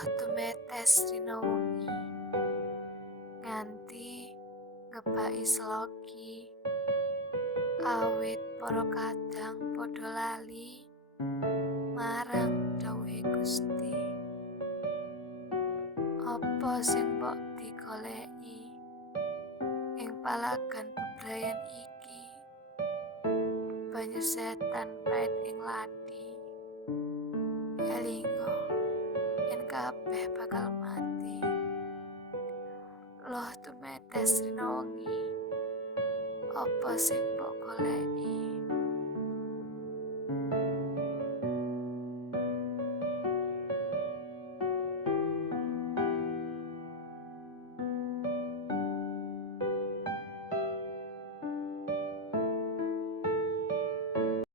Loh tumetes rina wengi nganti ngebaki sloki awit para kadang padha lali marang dawuhe Gusti. Apa sing mbok digoleki ing palagan bebrayan iki? Banyu setan pait ing lati. Elingo yen kabeh bakal mati. Loh tumetes rina wengi apa sing mbok goleki?